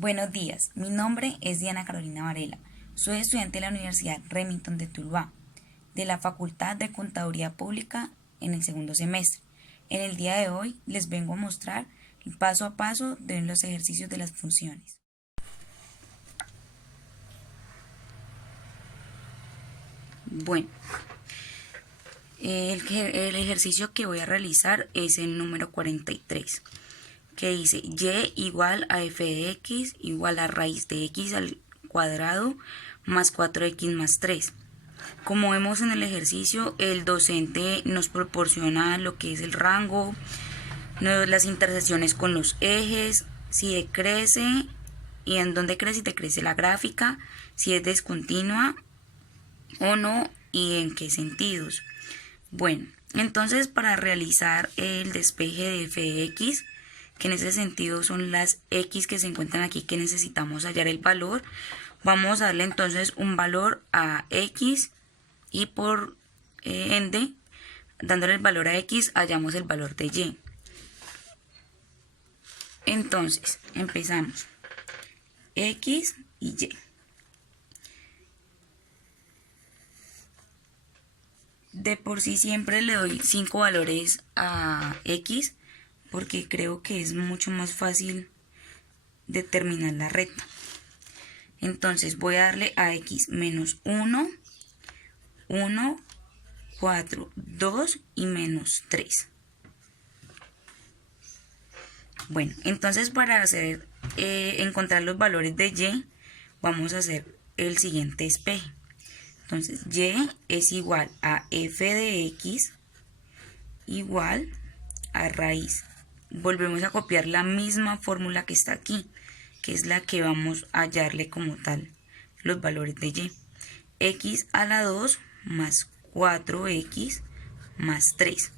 Buenos días, mi nombre es Diana Carolina Varela. Soy estudiante de la Universidad Remington de Tuluá, de la Facultad de Contaduría Pública en el segundo semestre. En el día de hoy les vengo a mostrar el paso a paso de los ejercicios de las funciones. Bueno, el ejercicio que voy a realizar es el número 43, que dice y igual a f de x igual a raíz de x al cuadrado más 4x más 3. Como vemos en el ejercicio, el docente nos proporciona lo que es el rango, las intersecciones con los ejes, si decrece y en dónde crece, si te crece la gráfica, si es discontinua o no y en qué sentidos. Bueno, entonces para realizar el despeje de f de x, que en ese sentido son las x que se encuentran aquí que necesitamos hallar el valor, vamos a darle entonces un valor a x y por ende, dándole el valor a x, hallamos el valor de y. Entonces, empezamos. X y y. De por sí siempre le doy 5 valores a x porque creo que es mucho más fácil determinar la recta. Entonces voy a darle a x menos 1, 1, 4, 2 y menos 3. Bueno, entonces para encontrar los valores de y, vamos a hacer el siguiente despeje. Entonces, y es igual a f de x igual a raíz. Volvemos a copiar la misma fórmula que está aquí, que es la que vamos a hallarle como tal los valores de y. X a la 2 más 4x más 3.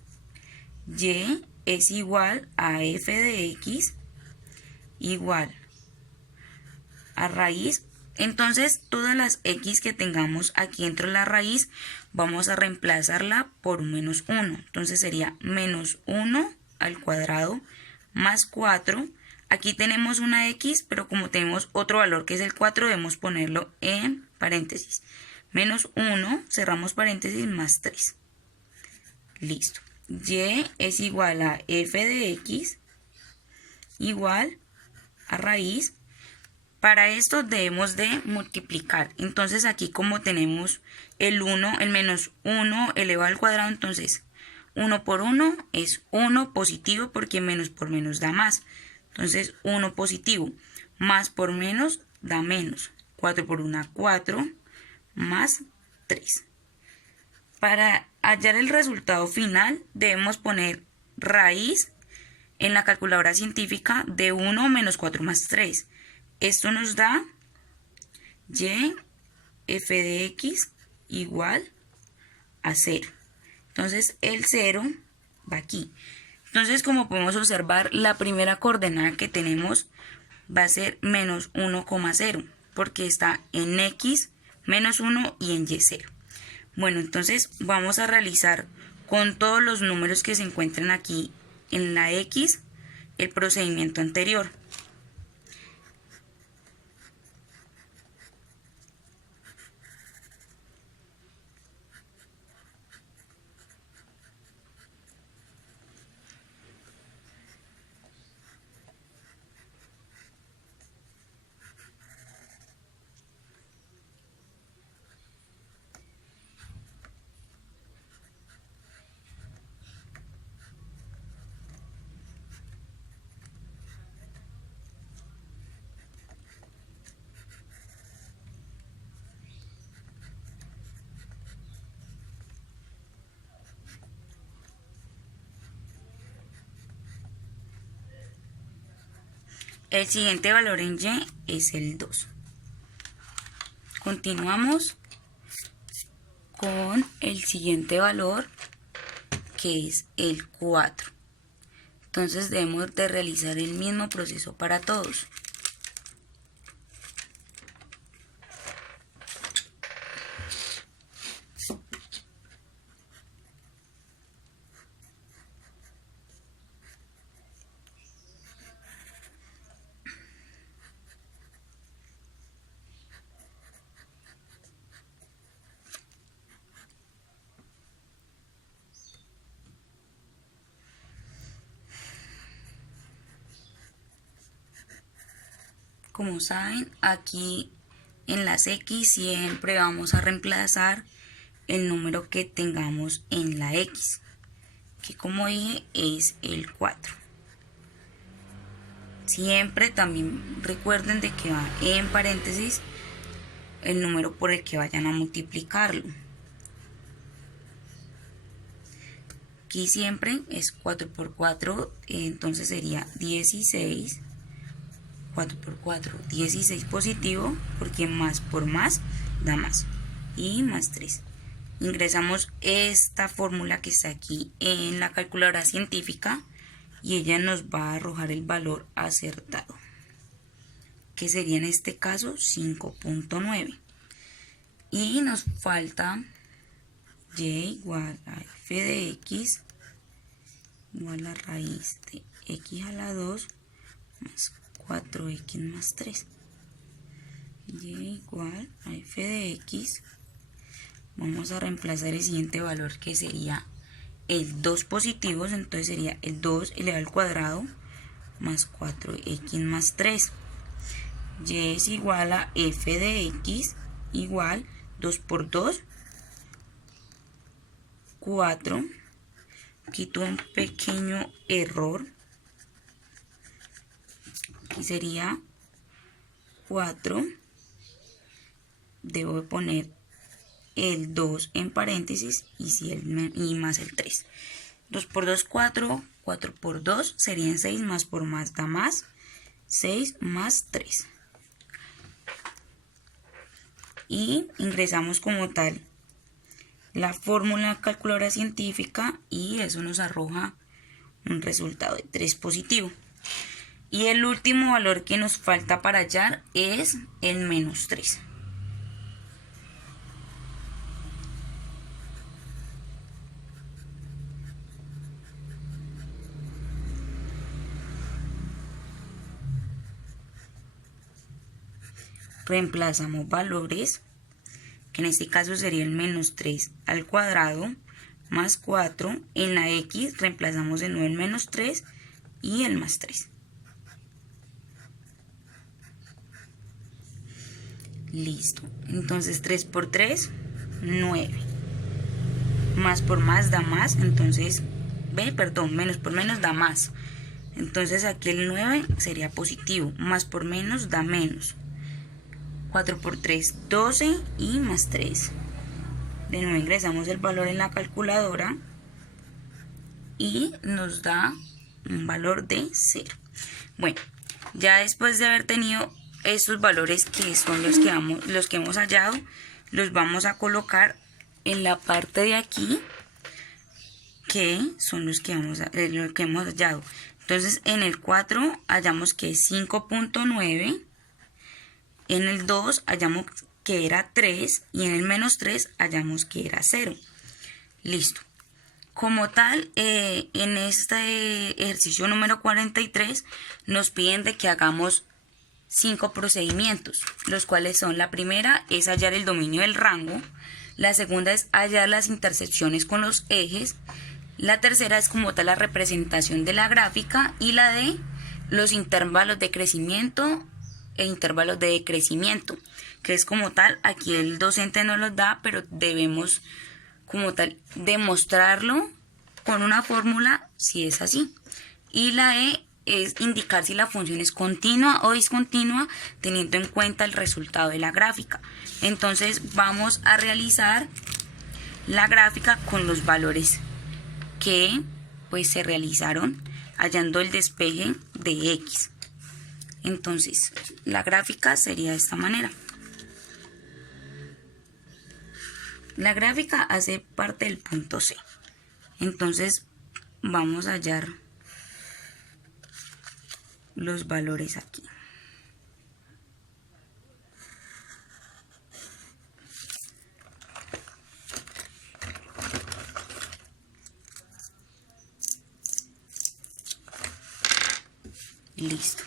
Y es igual a f de x igual a raíz. Entonces todas las x que tengamos aquí dentro de la raíz vamos a reemplazarla por un menos 1. Entonces sería menos 1 al cuadrado más 4. Aquí tenemos una x, pero como tenemos otro valor que es el 4, debemos ponerlo en paréntesis. Menos 1, cerramos paréntesis, más 3. Listo. Y es igual a f de x igual a raíz. Para esto debemos de multiplicar. Entonces aquí como tenemos el 1, el menos 1 elevado al cuadrado, entonces 1 por 1 es 1 positivo porque menos por menos da más. Entonces 1 positivo, más por menos da menos. 4 por 1, 4, más 3. Para hallar el resultado final debemos poner raíz en la calculadora científica de 1 menos 4 más 3. Esto nos da y f de x igual a 0. Entonces el 0 va aquí. Entonces, como podemos observar, la primera coordenada que tenemos va a ser menos 1,0 porque está en x menos 1 y en y 0. Bueno, entonces vamos a realizar con todos los números que se encuentran aquí en la x el procedimiento anterior. El siguiente valor en y es el 2. Continuamos con el siguiente valor, que es el 4. Entonces debemos de realizar el mismo proceso para todos. como saben, aquí en las X siempre vamos a reemplazar el número que tengamos en la X, que como dije es el 4. Siempre también recuerden de que va en paréntesis el número por el que vayan a multiplicarlo. Aquí siempre es 4 por 4, entonces sería 16. 4 por 4, 16 positivo, porque más por más da más. Y más 3. Ingresamos esta fórmula que está aquí en la calculadora científica y ella nos va a arrojar el valor acertado, que sería en este caso 5.9. Y nos falta y igual a f de x igual a raíz de x a la 2 más 4x más 3. Y igual a f de x, vamos a reemplazar el siguiente valor que sería el 2 positivos, entonces sería el 2 elevado al cuadrado más 4x más 3. Y es igual a f de x igual 2 por 2, 4. Quito un pequeño error. Aquí sería 4. Debo poner el 2 en paréntesis y más el 3. 2 por 2, 4. 4 por 2 serían 6, más por más da más. 6 más 3. Y ingresamos como tal la fórmula calculadora científica y eso nos arroja un resultado de 3 positivo. Y el último valor que nos falta para hallar es el menos 3. Reemplazamos valores, que en este caso sería el menos 3 al cuadrado más 4. En la X reemplazamos de nuevo el menos 3 y el más 3. Listo. Entonces 3 por 3, 9. Más por más da más, entonces, menos por menos da más. Entonces aquí el 9 sería positivo, más por menos da menos. 4 por 3, 12 y más 3. De nuevo ingresamos el valor en la calculadora y nos da un valor de 0. Bueno, ya después de haber tenido estos valores que son los que hemos hallado, los vamos a colocar en la parte de aquí, que son los que hemos hallado. Entonces en el 4 hallamos que es 5.9. En el 2 hallamos que era 3 y en el menos 3 hallamos que era 0. Listo. Como tal, en este ejercicio número 43 nos piden de que hagamos 5 procedimientos, los cuales son: la primera es hallar el dominio del rango, la segunda es hallar las intersecciones con los ejes, la tercera es como tal la representación de la gráfica y la de los intervalos de crecimiento e intervalos de decrecimiento, que es como tal, aquí el docente nos los da, pero debemos como tal demostrarlo con una fórmula si es así. Y la E es indicar si la función es continua o discontinua teniendo en cuenta el resultado de la gráfica. Entonces vamos a realizar la gráfica con los valores que pues se realizaron hallando el despeje de X. Entonces, la gráfica sería de esta manera. La gráfica hace parte del punto C. Entonces, vamos a hallar los valores aquí. Listo.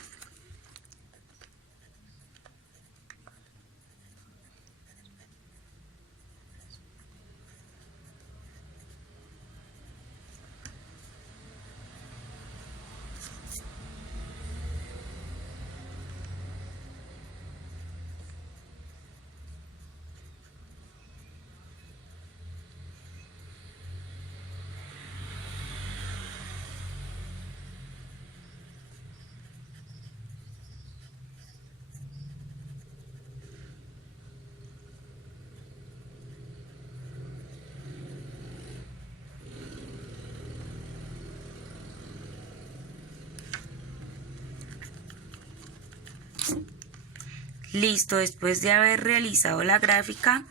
Listo, después de haber realizado la gráfica,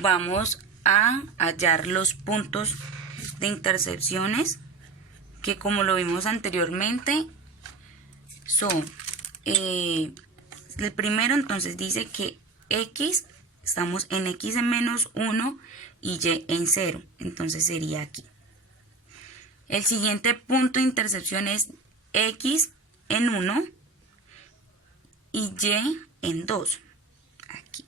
vamos a hallar los puntos de intersecciones que, como lo vimos anteriormente, son el primero. Entonces dice que X, estamos en X en menos 1 y Y en 0, entonces sería aquí. El siguiente punto de intersección es X en 1 y Y en 2, aquí.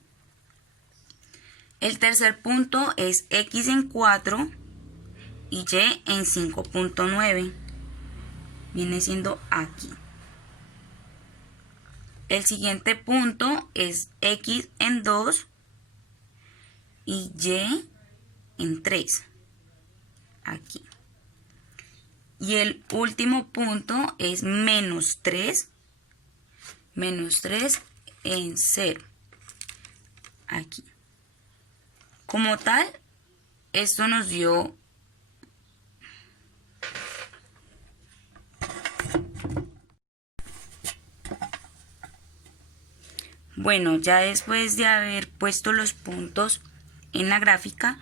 El tercer punto es X en 4 y Y en 5.9, viene siendo aquí. El siguiente punto es X en 2 y Y en 3, aquí. Y el último punto es menos 3 en 0, aquí. Como tal, esto nos dio bueno, ya después de haber puesto los puntos en la gráfica,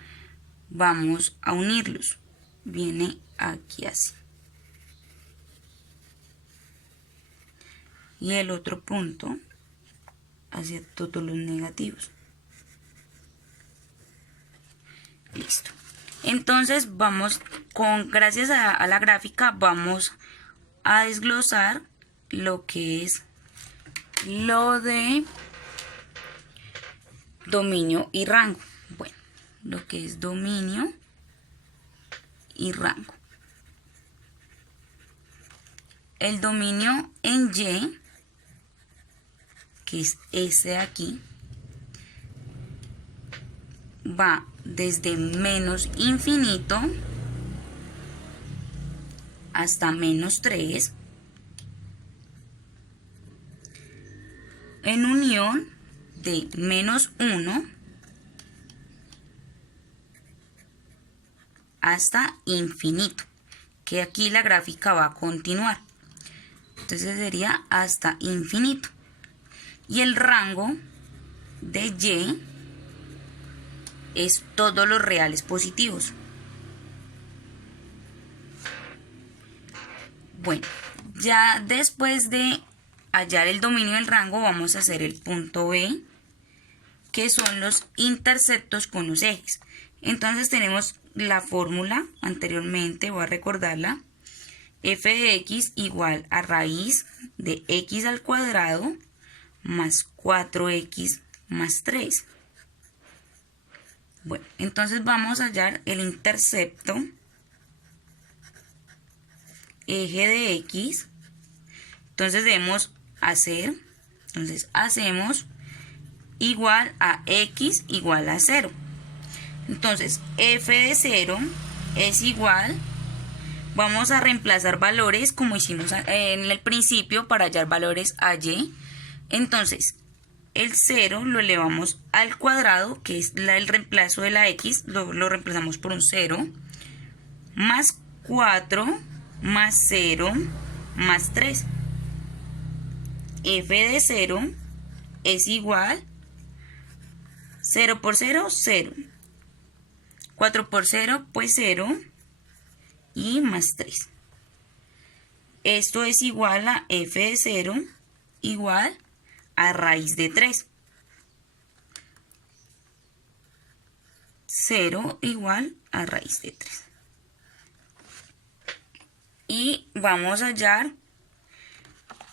vamos a unirlos. Viene aquí así. Y el otro punto hacia todos los negativos. Listo. Entonces vamos gracias a la gráfica, vamos a desglosar lo que es lo de dominio y rango. Bueno, lo que es dominio y rango. El dominio en Y, que es este de aquí, va desde menos infinito hasta menos 3, en unión de menos 1 hasta infinito, que aquí la gráfica va a continuar. Entonces sería hasta infinito. Y el rango de Y es todos los reales positivos. Bueno, ya después de hallar el dominio del rango, vamos a hacer el punto B, que son los intersectos con los ejes. Entonces tenemos la fórmula anteriormente, voy a recordarla. F de X igual a raíz de X al cuadrado más 4X más 3. Bueno, entonces vamos a hallar el intercepto eje de X. Entonces debemos hacer, hacemos igual a X igual a 0. Entonces F de 0 es igual, vamos a reemplazar valores como hicimos en el principio para hallar valores a Y. Entonces el 0 lo elevamos al cuadrado, que es el reemplazo de la X, lo reemplazamos por un 0, más 4, más 0, más 3. F de 0 es igual 0 por 0, 0. 4 por 0, pues 0. Y más 3. Esto es igual a F de 0 igual a raíz de 3. 0 igual a raíz de 3. Y vamos a hallar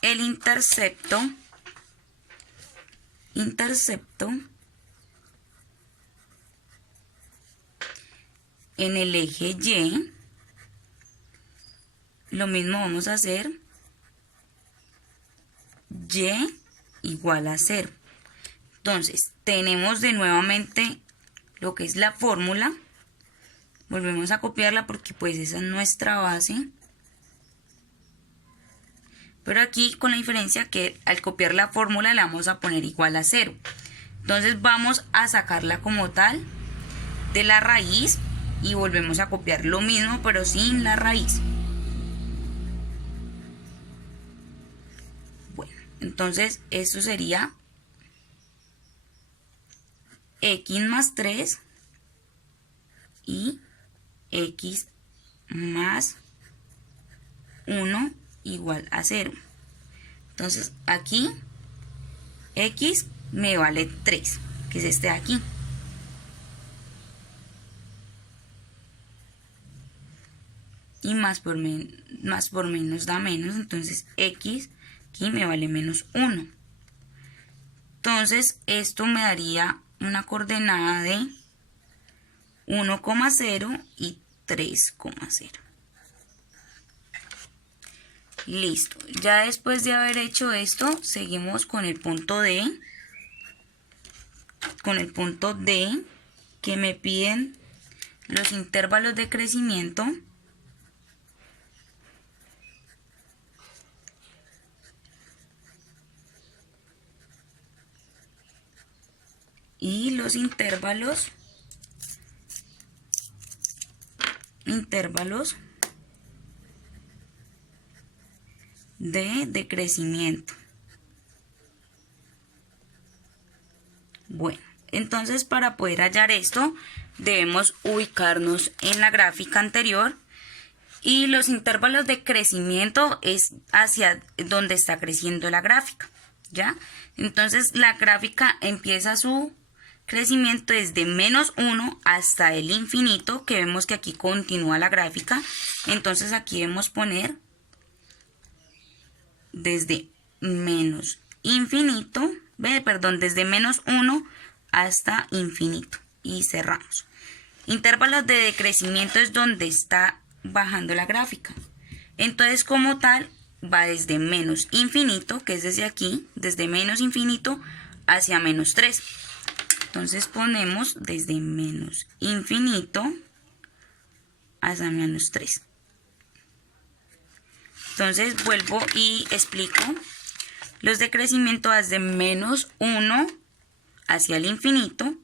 el intercepto en el eje Y. Lo mismo vamos a hacer Y igual a 0. Entonces tenemos de nuevamente lo que es la fórmula. Volvemos a copiarla porque pues esa es nuestra base. Pero aquí con la diferencia que al copiar la fórmula la vamos a poner igual a 0. Entonces vamos a sacarla como tal de la raíz y volvemos a copiar lo mismo pero sin la raíz. Bueno, Entonces esto sería x más 3 y x más 1 igual a 0. Entonces aquí x me vale 3, que es este de aquí. Y más por menos da menos, entonces x aquí me vale menos 1. Entonces esto me daría una coordenada de 1,0 y 3,0. Listo, ya después de haber hecho esto, seguimos con el punto D. Con el punto D, que me piden los intervalos de crecimiento y los intervalos de crecimiento. Bueno, entonces para poder hallar esto debemos ubicarnos en la gráfica anterior y los intervalos de crecimiento es hacia donde está creciendo la gráfica, ¿ya? Entonces la gráfica empieza su crecimiento desde menos 1 hasta el infinito, que vemos que aquí continúa la gráfica. Entonces aquí debemos poner desde menos infinito, desde menos 1 hasta infinito y cerramos. Intervalos de decrecimiento es donde está bajando la gráfica. Entonces como tal va desde menos infinito, que es desde aquí, desde menos infinito hacia menos 3. Entonces ponemos desde menos infinito hasta menos 3. Entonces vuelvo y explico. Los de crecimiento desde menos 1 hacia el infinito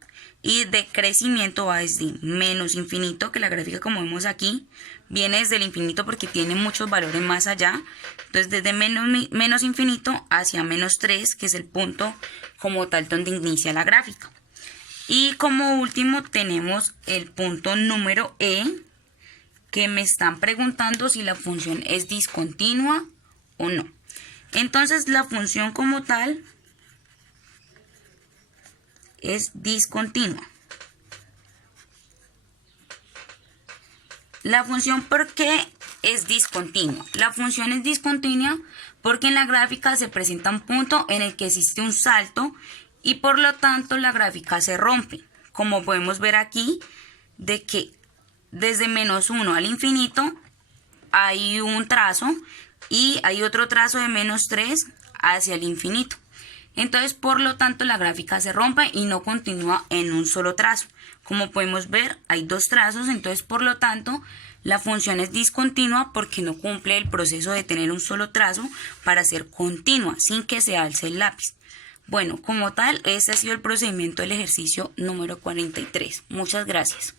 y de crecimiento va desde menos infinito, que la gráfica como vemos aquí viene desde el infinito porque tiene muchos valores más allá. Entonces desde menos infinito hacia menos 3, que es el punto como tal donde inicia la gráfica. Y como último tenemos el punto número E, que me están preguntando si la función es discontinua o no. Entonces la función como tal es discontinua. La función, ¿por qué es discontinua? La función es discontinua porque en la gráfica se presenta un punto en el que existe un salto y por lo tanto la gráfica se rompe. Como podemos ver aquí, de que desde menos 1 al infinito hay un trazo y hay otro trazo de menos 3 hacia el infinito. Entonces, por lo tanto, la gráfica se rompe y no continúa en un solo trazo. Como podemos ver, hay dos trazos, entonces, por lo tanto, la función es discontinua porque no cumple el proceso de tener un solo trazo para ser continua, sin que se alce el lápiz. Bueno, como tal, este ha sido el procedimiento del ejercicio número 43. Muchas gracias.